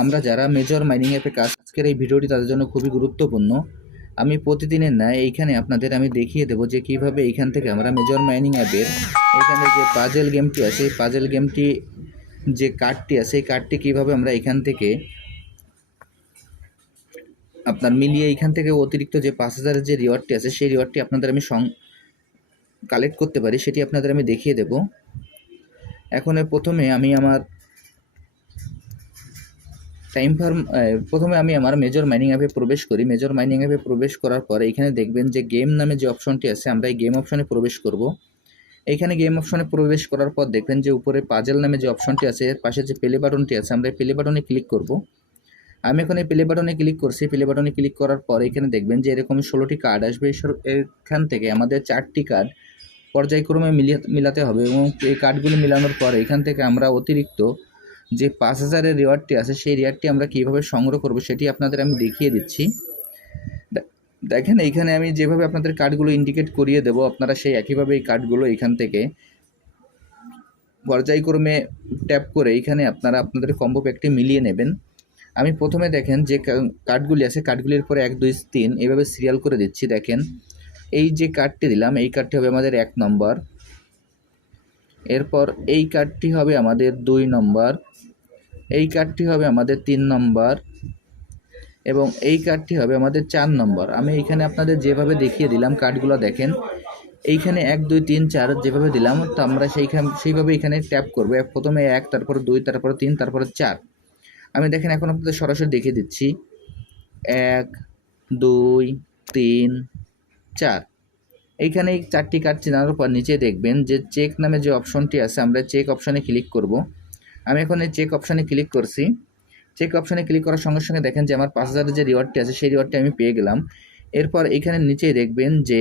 আমরা যারা major mining অ্যাপে কাজ, আজকের এই ভিডিওটি তাদের জন্য খুবই গুরুত্বপূর্ণ। আমি প্রতিদিনের ন্যায় এইখানে আপনাদের আমি দেখিয়ে দেবো যে কীভাবে এইখান থেকে আমরা মেজর মাইনিং অ্যাপের এখানে যে পাজেল গেমটি আছে পাজেল গেমটি যে কার্ডটি আছে, এই কার্ডটি কীভাবে আমরা এখান থেকে আপনার মিলিয়ে এইখান থেকে অতিরিক্ত যে পাঁচ হাজারের যে রিওয়ার্ডটি আছে, সেই রিওয়ার্ডটি আপনাদের আমি সং কালেক্ট করতে পারি, সেটি আপনাদের আমি দেখিয়ে দেব। এখন প্রথমে আমি আমার টাইম ফার্ম প্রথমে আমি আমার মেজর মাইনিং অ্যাপে প্রবেশ করি। মেজর মাইনিং অ্যাপে প্রবেশ করার পরে এখানে দেখবেন যে গেম নামে যে অপশনটি আছে, আমরা এই গেম অপশনে প্রবেশ করব। এইখানে গেম অপশনে প্রবেশ করার পর দেখবেন যে উপরে পাজেল নামে যে অপশনটি আছে, এর পাশে যে প্লে বাটনটি আছে, আমরা এই প্লে বাটনে ক্লিক করব। আমি এখন এই প্লে বাটনে ক্লিক করছি। প্লে বাটনে ক্লিক করার পর এখানে দেখবেন যে এরকম ষোলোটি কার্ড আসবে। এখান থেকে আমাদের চারটি কার্ড পর্যায়ক্রমে মিলিয়ে, মিলাতে হবে এবং এই কার্ডগুলো মিলানোর পর এখান থেকে আমরা অতিরিক্ত যে পাঁচ হাজারের রেওয়ার্ডটি আছে, সেই রেওয়ার্ডটি আমরা কীভাবে সংগ্রহ করব সেটি আপনাদের আমি দেখিয়ে দিচ্ছি। দেখেন, এইখানে আমি যেভাবে আপনাদের কার্ডগুলো ইন্ডিকেট করিয়ে দেবো, আপনারা সেই একইভাবে এই কার্ডগুলো এখান থেকে পর্যায়ক্রমে ট্যাপ করে এইখানে আপনারা আপনাদের কম্বো প্যাকটি মিলিয়ে নেবেন। আমি প্রথমে দেখেন যে কার্ডগুলি আছে কার্ডগুলির পরে এক, দুই, তিন, এভাবে সিরিয়াল করে দিচ্ছি। দেখেন, এই যে কার্ডটি দিলাম, এই কার্ডটি হবে আমাদের এক নম্বর। এরপর এই কার্ডটি হবে আমাদের দুই নম্বর, এই কার্ডটি হবে আমাদের তিন নম্বর এবং এই কার্ডটি হবে আমাদের চার নম্বর। আমি এইখানে আপনাদের যেভাবে দেখিয়ে দিলাম কার্ডগুলো দেখেন, এইখানে এক, দুই, তিন, চার যেভাবে দিলাম, তো আমরা সেইখান সেইভাবে এখানে ট্যাপ করব। প্রথমে এক, তারপর দুই, তারপরে তিন, তারপরে চার। আমি দেখেন এখন আপনাদের সরাসরি দেখিয়ে দিচ্ছি। এক, দুই, তিন, চার। এইখানে এই চারটি কার্ড চেনার পর নিচে দেখবেন যে চেক নামে যে অপশনটি আছে, আমরা চেক অপশনে ক্লিক করব। আমি এখন এই চেক অপশনে ক্লিক করছি। চেক অপশনে ক্লিক করার সঙ্গে সঙ্গে দেখেন যে আমার পাঁচ হাজারের যে রিওয়ার্ডটি আছে, সেই রিওয়ার্ডটি আমি পেয়ে গেলাম। এরপর এখানে নিচেই দেখবেন যে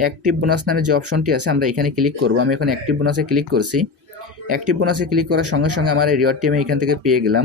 অ্যাক্টিভ বোনাস নামে যে অপশনটি আছে, আমরা এখানে ক্লিক করব। আমি এখন অ্যাক্টিভ বোনাসে ক্লিক করছি। অ্যাক্টিভ বোনাসে ক্লিক করার সঙ্গে সঙ্গে আমার এই রিওয়ার্ডটি আমি এখান থেকে পেয়ে গেলাম।